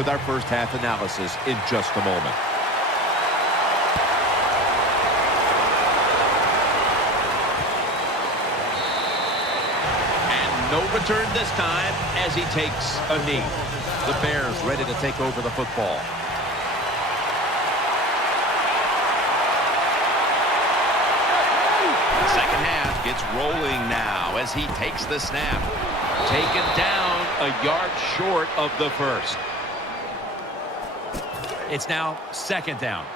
with our first half analysis in just a moment. And no return this time as he takes a knee. The Bears ready to take over the football. Second half gets rolling now as he takes the snap. Taken down a yard short of the first. It's now second down.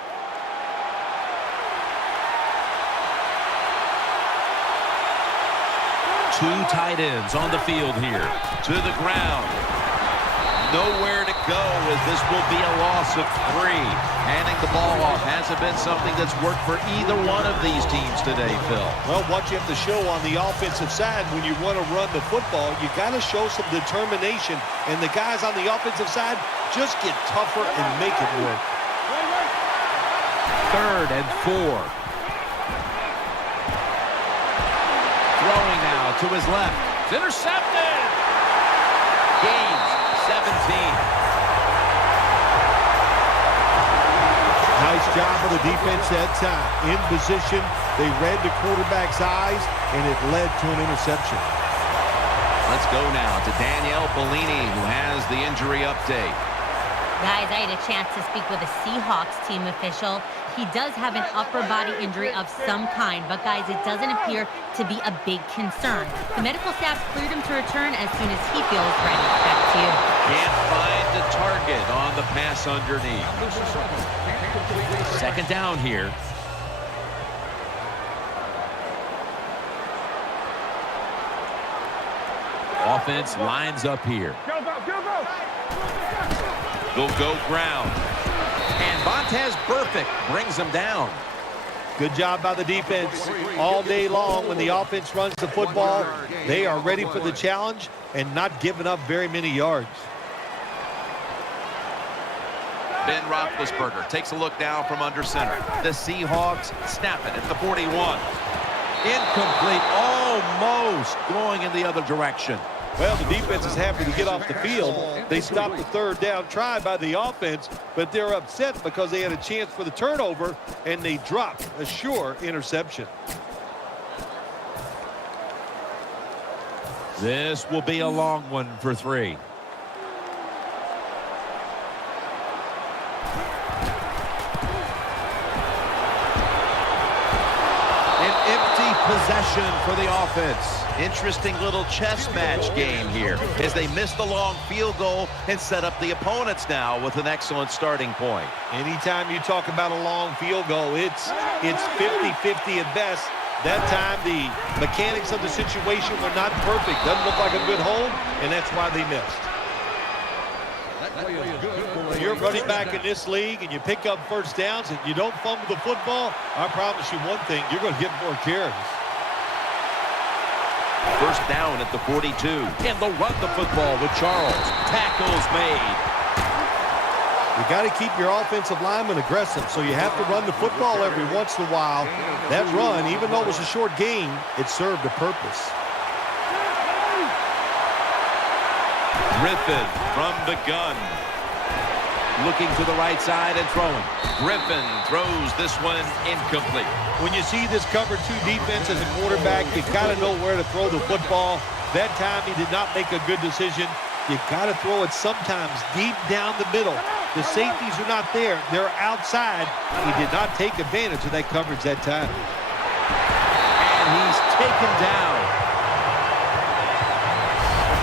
Two tight ends on the field here. To the ground. Nowhere to go as this will be a loss of 3. Handing the ball off hasn't been something that's worked for either one of these teams today, Phil. Well, what you have to show on the offensive side when you want to run the football, you got to show some determination. And the guys on the offensive side just get tougher and make it work. 3rd and 4. Throwing now to his left. It's intercepted. Gains 17. Nice job of the defense that time. In position, they read the quarterback's eyes, and it led to an interception. Let's go now to Danielle Bellini, who has the injury update. Guys, I had a chance to speak with a Seahawks team official. He does have an upper body injury of some kind, but guys, it doesn't appear to be a big concern. The medical staff cleared him to return as soon as he feels ready. Back to you. Can't find the target on the pass underneath. Second down here. Offense lines up here. They'll go ground. And Vontaze Burfict brings him down. Good job by the defense. All day long when the offense runs the football, they are ready for the challenge and not giving up very many yards. Ben Roethlisberger takes a look now from under center. The Seahawks snap it at the 41. Incomplete, almost going in the other direction. Well, the defense is happy to get off the field. They stopped the 3rd down try by the offense, but they're upset because they had a chance for the turnover, and they dropped a sure interception. This will be a long one for 3. Possession for the offense. Interesting little chess match game here as they missed the long field goal and set up the opponents now with an excellent starting point. Anytime you talk about a long field goal, it's 50-50 at best. That time the mechanics of the situation were not perfect. Doesn't look like a good hold, and that's why they missed. When you're running back in this league and you pick up first downs and you don't fumble the football, I promise you one thing, you're going to get more carries. First down at the 42. And they'll run the football with Charles. Tackles made. You got to keep your offensive linemen aggressive, so you have to run the football every once in a while. That run, even though it was a short gain, it served a purpose. Griffin from the gun. Looking to the right side and throwing. Griffin throws this one incomplete. When you see this cover 2 defense as a quarterback, you got to know where to throw the football. That time he did not make a good decision. You got to throw it sometimes deep down the middle. The safeties are not there. They're outside. He did not take advantage of that coverage that time. And he's taken down.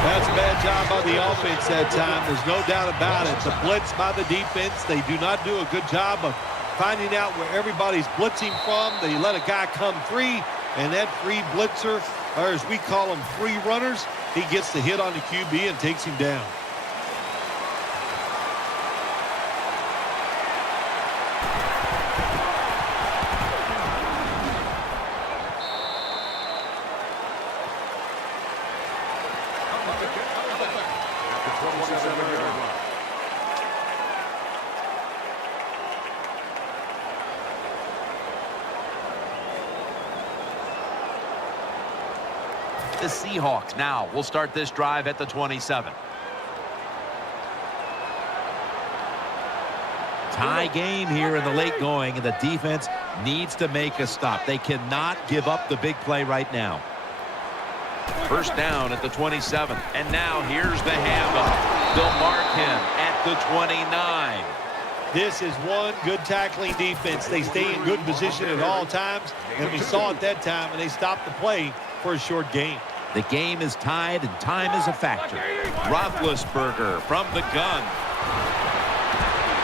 That's a bad job by the offense that time. There's no doubt about it. The blitz by the defense, they do not do a good job of finding out where everybody's blitzing from. They let a guy come free, and that free blitzer, or as we call them, free runners, he gets the hit on the QB and takes him down. The Seahawks now will start this drive at the 27. Tie game here in the late going, and the defense needs to make a stop. They cannot give up the big play right now. First down at the 27. And now here's the handoff. They'll mark him at the 29. This is one good tackling defense. They stay in good position at all times, and we saw it that time, and they stopped the play for a short gain. The game is tied, and time is a factor. Roethlisberger from the gun.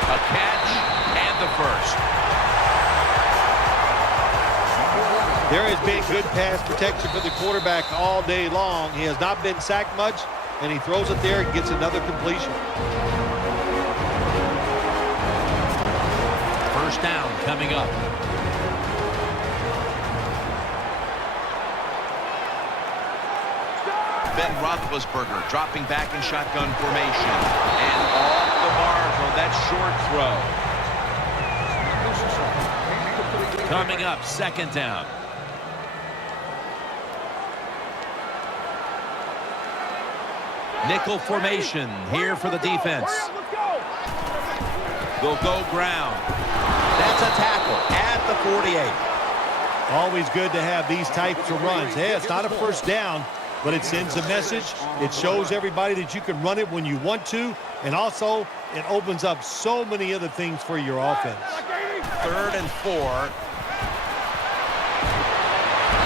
A catch and the first. There has been good pass protection for the quarterback all day long. He has not been sacked much, and he throws it there and gets another completion. First down coming up. Ben Roethlisberger dropping back in shotgun formation. And off the mark on that short throw. Coming up, second down. Nickel formation here for the defense. They'll go ground. That's a tackle at the 48. Always good to have these types of runs. Hey, it's not a first down, but it sends a message. It shows everybody that you can run it when you want to, and also it opens up so many other things for your offense. 3rd and 4.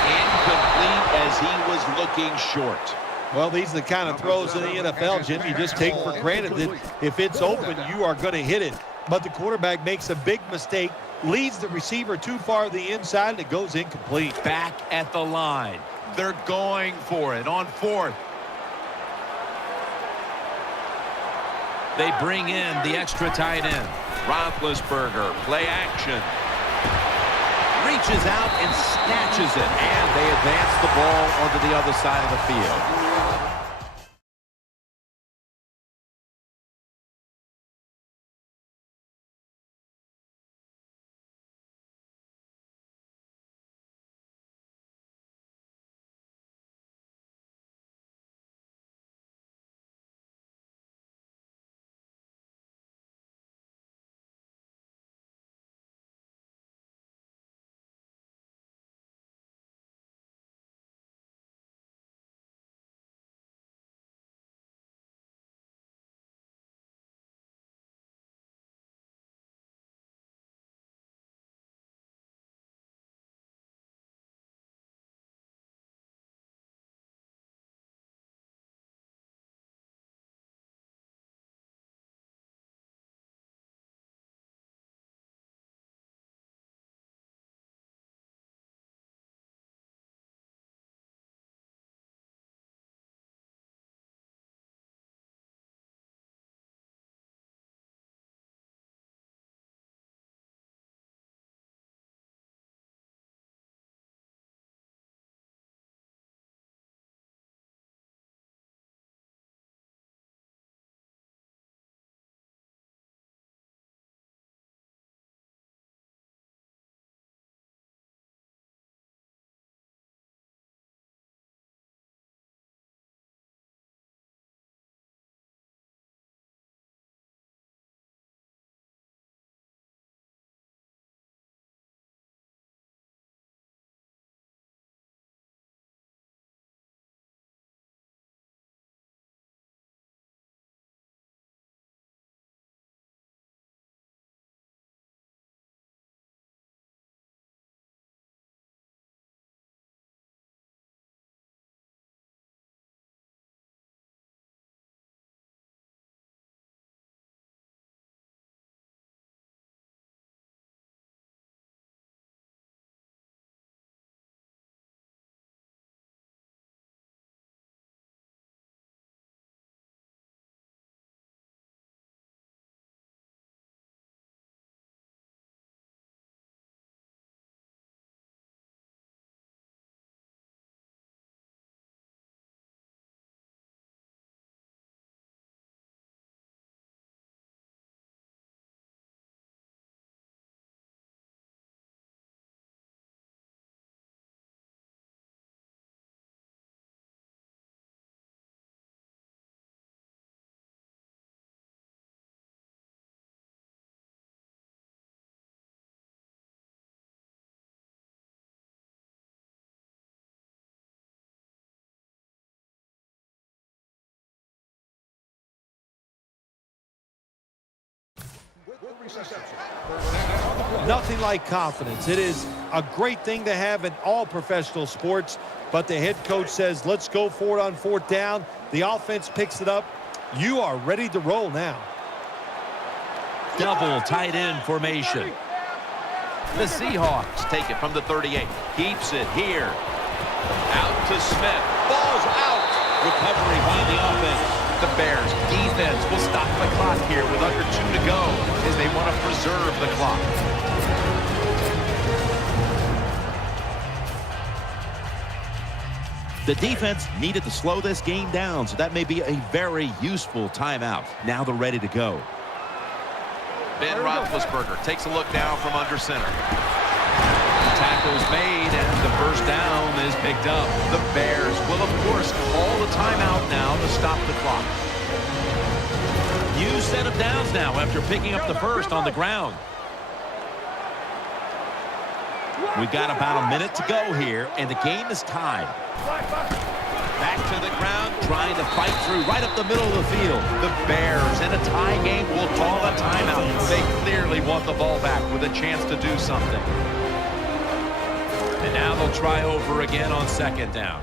Incomplete as he was looking short. Well, these are the kind of throws in the NFL, Jim, you just take for granted that if it's open, you are going to hit it. But the quarterback makes a big mistake, leads the receiver too far to the inside, and it goes incomplete. Back at the line. They're going for it on 4th. They bring in the extra tight end. Roethlisberger, play action. Reaches out and snatches it, and they advance the ball onto the other side of the field. Nothing like confidence. It is a great thing to have in all professional sports, but the head coach says, let's go for it on 4th down. The offense picks it up. You are ready to roll now. Double tight end formation. The Seahawks take it from the 38. Keeps it here. Out to Smith. Ball's out. Recovery by the offense. The Bears defense will stop the clock here with under 2 to go as they want to preserve the clock. The defense needed to slow this game down, so that may be a very useful timeout. Now they're ready to go. Ben Roethlisberger takes a look down from under center. Tackle's made, and the first down is picked up. The Bears will, of course, call the timeout now to stop the clock. New set of downs now after picking up the first on the ground. We've got about a minute to go here, and the game is tied. Back to the ground, trying to fight through right up the middle of the field. The Bears in a tie game will call a timeout. They clearly want the ball back with a chance to do something. And now they'll try over again on 2nd down.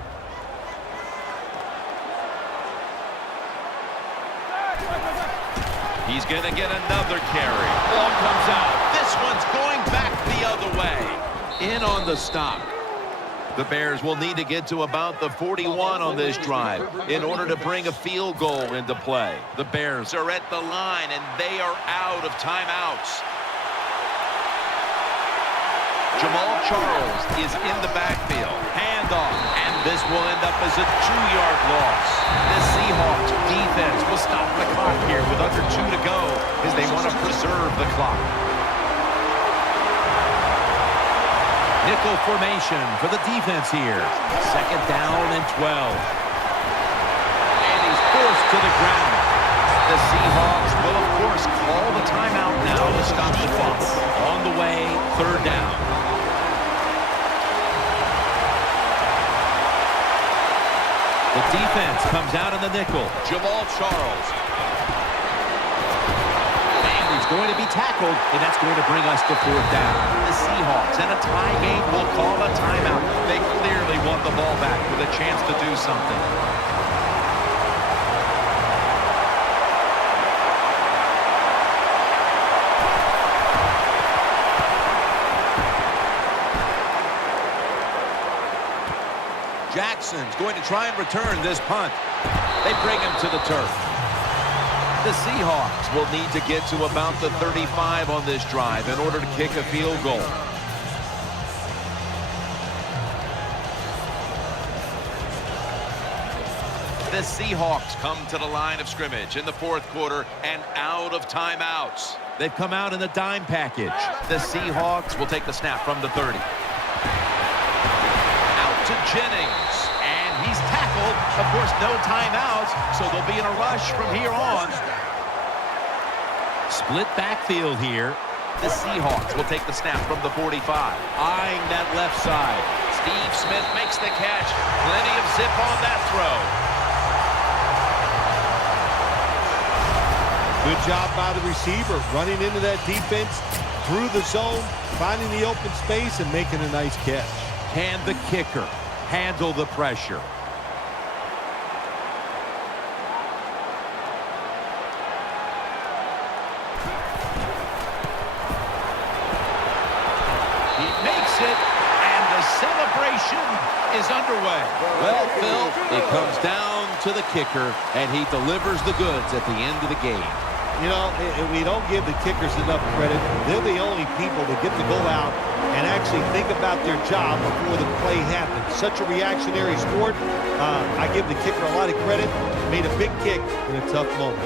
He's going to get another carry. Ball comes out. This one's going back the other way. In on the stop. The Bears will need to get to about the 41 on this drive in order to bring a field goal into play. The Bears are at the line, and they are out of timeouts. Jamal Charles is in the backfield. Handoff, and this will end up as a 2-yard loss. The Seahawks defense will stop the clock here with under 2 to go as they want to preserve the clock. Nickel formation for the defense here. 2nd down and 12. And he's forced to the ground. The Seahawks will, of course, call the timeout now to stop the clock. On the way, 3rd down. The defense comes out in the nickel. Jamal Charles. Going to be tackled, and that's going to bring us to 4th down. The Seahawks in a tie game will call a timeout. They clearly want the ball back with a chance to do something. Jackson's going to try and return this punt. They bring him to the turf. The Seahawks will need to get to about the 35 on this drive in order to kick a field goal. The Seahawks come to the line of scrimmage in the 4th quarter and out of timeouts. They've come out in the dime package. The Seahawks will take the snap from the 30. Out to Jennings. He's tackled. Of course, no timeouts, so they'll be in a rush from here on. Split backfield here. The Seahawks will take the snap from the 45. Eyeing that left side. Steve Smith makes the catch. Plenty of zip on that throw. Good job by the receiver, running into that defense, through the zone, finding the open space, and making a nice catch. Can the kicker handle the pressure? He makes it, and the celebration is underway. Well, Phil, it comes down to the kicker, and he delivers the goods at the end of the game. You know, we don't give the kickers enough credit. They're the only people that get to go out and actually think about their job before the play happens. Such a reactionary sport. I give the kicker a lot of credit. Made a big kick in a tough moment.